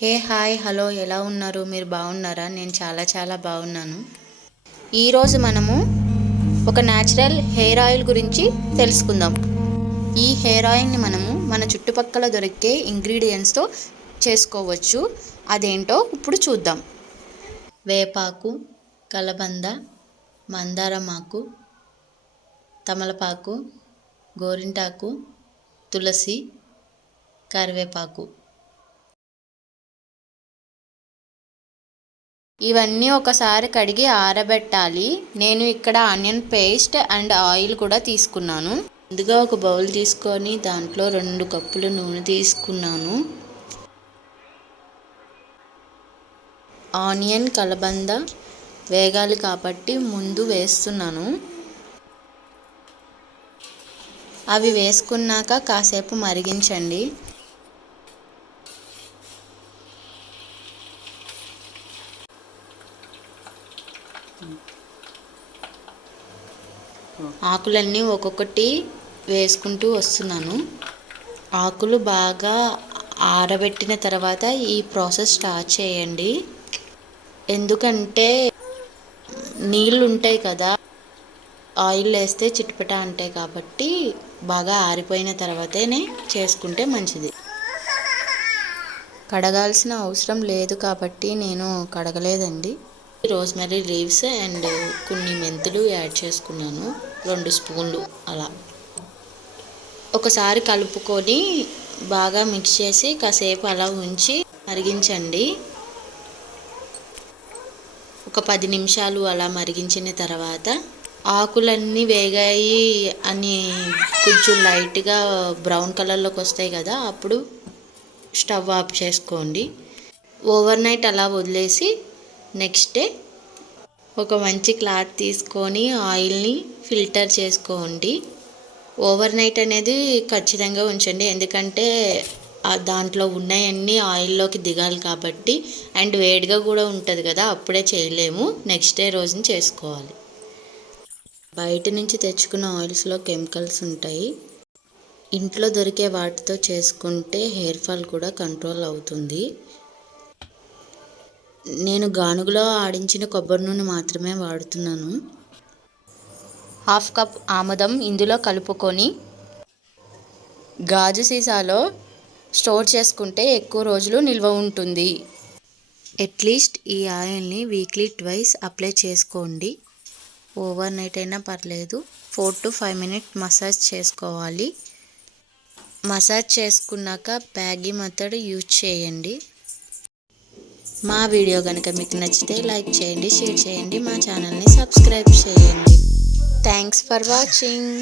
Hi hello ఎలా ఉన్నారు? మీరు బాగున్నారా? నేను చాలా బాగున్నాను. ఈరోజు మనము ఒక న్యాచురల్ హెయిర్ ఆయిల్ గురించి తెలుసుకుందాం. ఈ హెయిర్ ఆయిల్ని మనము మన చుట్టుపక్కల దొరికే ఇంగ్రీడియంట్స్తో చేసుకోవచ్చు. అదేంటో ఇప్పుడు చూద్దాం. వేపాకు, కలబంద, మందారమాకు, తమలపాకు, గోరింటాకు, తులసి, కరివేపాకు. ఇవన్నీ ఒకసారి కడిగి ఆరబెట్టాలి. నేను ఇక్కడ ఆనియన్ పేస్ట్ అండ్ ఆయిల్ కూడా తీసుకున్నాను. ముందుగా ఒక బౌల్ తీసుకొని దాంట్లో 2 కప్పులు నూనె తీసుకున్నాను. ఆనియన్, కలబంద వేగాలి కాబట్టి ముందు వేస్తున్నాను. అవి వేసుకున్నాక కాసేపు మరిగించండి. ఆకులన్నీ ఒక్కొక్కటి వేసుకుంటూ వస్తున్నాను. ఆకులు బాగా ఆరబెట్టిన తర్వాత ఈ ప్రాసెస్ స్టార్ట్ చేయండి. ఎందుకంటే నీళ్ళు ఉంటాయి కదా, ఆయిల్ వేస్తే చిటపట అంటాయి కాబట్టి బాగా ఆరిపోయిన తర్వాతనే చేసుకుంటే మంచిది. కడగాల్సిన అవసరం లేదు కాబట్టి నేను కడగలేదండి. రోజ్మెరీ లీవ్స్ అండ్ కొన్ని మెంతులు యాడ్ చేసుకున్నాను, 2 స్పూన్లు అలా. ఒకసారి కలుపుకొని బాగా మిక్స్ చేసి కాసేపు అలా ఉంచి మరిగించండి. ఒక 10 నిమిషాలు అలా మరిగించిన తర్వాత ఆకులన్నీ వేగాయి అని కొంచెం లైట్గా బ్రౌన్ కలర్లోకి వస్తాయి కదా, అప్పుడు స్టవ్ ఆఫ్ చేసుకోండి. ఓవర్ నైట్ అలా వదిలేసి నెక్స్ట్ డే ఒక మంచి క్లాత్ తీసుకొని ఆయిల్ని ఫిల్టర్ చేసుకోండి. ఓవర్ నైట్ అనేది ఖచ్చితంగా ఉంచండి, ఎందుకంటే దాంట్లో ఉన్నాయన్నీ ఆయిల్లోకి దిగాలి కాబట్టి. అండ్ వేడిగా కూడా ఉంటుంది కదా, అప్పుడే చేయలేము, నెక్స్ట్ డే రోజున చేసుకోవాలి. బయట నుంచి తెచ్చుకున్న ఆయిల్స్లో కెమికల్స్ ఉంటాయి. ఇంట్లో దొరికే వాటితో చేసుకుంటే హెయిర్ ఫాల్ కూడా కంట్రోల్ అవుతుంది. నేను గానుగలో ఆడించిన కొబ్బరి నూనె మాత్రమే వాడుతున్నాను. 1/2 కప్ ఆముదం ఇందులో కలుపుకొని గాజు సీసాలో స్టోర్ చేసుకుంటే ఎక్కువ రోజులు నిల్వ ఉంటుంది. అట్లీస్ట్ ఈ ఆయిల్ని వీక్లీ 2 అప్లై చేసుకోండి. ఓవర్ నైట్ అయినా పర్లేదు. 4 to 5 minutes మసాజ్ చేసుకోవాలి. మసాజ్ చేసుకున్నాక బ్యాగీ మెథడ్ యూజ్ చేయండి. మా వీడియో కనుక మీకు నచ్చితే లైక్ చేయండి, షేర్ చేయండి, మా ఛానల్ని సబ్స్క్రైబ్ చేయండి. Thanks for watching.